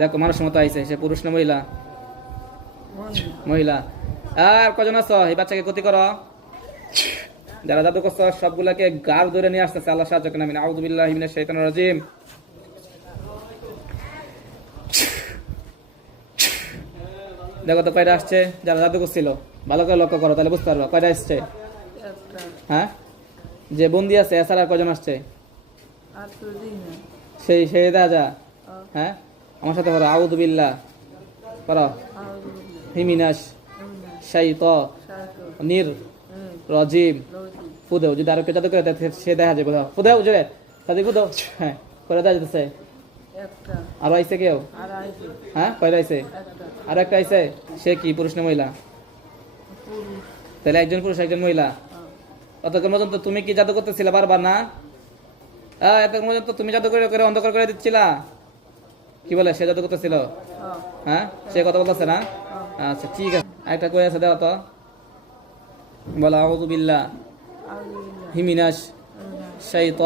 দেখো মানুষের মতো আইছে সে পুরুষ না মহিলা? মহিলা। আর কজন আছো? এই বাচ্চাকে ক্ষতি করো। যারা জাদু করছ সবগুলাকে গার ধরে নিয়ে আসতেছে আল্লাহ সাহায্য করেন আমিন। আউযুবিল্লাহি মিনাশ শাইতানির রাজিম। দেখো তো কয়টা আসছে? যারা জাদু করছিল ভালো করে লক্ষ্য করো তাহলে বুঝতে পারব। কয়টা আসছে? হ্যাঁ? যে বন্দি আছে এছাড়া কজন আসছে? সেই সেই আহ, হ্যাঁ? আমার সাথে আউযুবিল্লাহ করো আর হিমিনাশ শাইত নির রজিম। ফুদেও যদি আরও কেউ করে সে দেখা যাবে ফুদেও জোরে। তাদের ফুদেও। হ্যাঁ করে দেওয়া যেতেছে আরও আইছে কেউ? হ্যাঁ কয়টা একটা। আর একটা আইছে? সে কি পুরুষ না মহিলা? তাহলে একজন পুরুষ একজন মহিলা। অতক্ষণ পর্যন্ত তুমি কি জাদু করতেছিলে বারবার না? হ্যাঁ এতক্ষণ পর্যন্ত তুমি জাদু করে করে অন্ধকার করে দিচ্ছিলা? কি বলে সে জাদু করতেছিল? হ্যাঁ? সে কথা বলতেছে না? আচ্ছা ঠিক আছে। একটা কই আছে দাও তো। বলা আউযু বিল্লাহ। হিমিনাশ। হুম, শাইত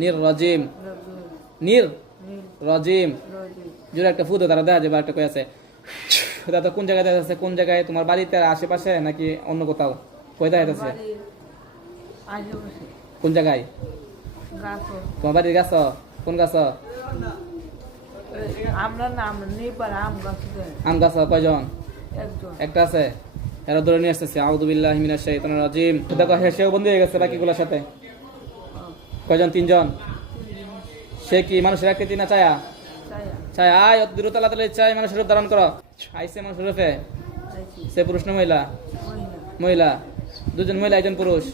নির? রাজিম। নির রাজিম জোরে একটা ফুদো তারা দেখা যাবে একটা কই আছে। দাদা কোন জায়গায় দেখা যাচ্ছে কোন জায়গায়? তোমার বাড়িতে আশেপাশে নাকি অন্য কোথাও? কই দেখা যাচ্ছে কোন জায়গায়? তোমার বাড়ির গাছ কোন গাছ আমরা না আমরা নেপাল আম গাছ আম গাছ কয়জন? একটা আছে। এরা ধরে নিয়ে আসতেছে। আউদুবিল্লাহ হিমিনাশ শাইতানির রাজিম। দেখো হ্যাঁ সেও বন্ধু হয়ে গেছে বাকিগুলোর সাথে। কয়জন? তিনজন। সে কি মানুষের আকৃতি না চায়া চায় আয় অত দূরতা লাতালে চাই মানুষের রূপ ধারণ করো। আইসে মানুষের রূপে। সে পুরুষ না মহিলা? মহিলা। দুজন মহিলা একজন পুরুষ।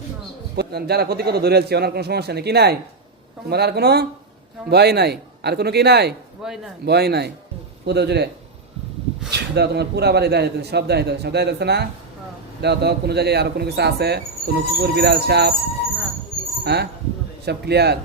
যারা প্রতি কত ধরে আলছে ওনার কোনো সমস্যা নেই। কি নাই? তোমার আর কোনো ভয় নাই। আর কোনো কি নাই? ভয় নাই। খুদে জুড়ে দাও তোমার পুরা বাড়ি দেখা যেতেছে সব দেখা যেতেছে সব দেখা যাচ্ছে না? হ্যাঁ, দাও তো কোনো জায়গায় আরও কোনো কিছু আছে? কোনো কুকুর বিড়াল সাপ? হ্যাঁ? সব ক্লিয়ার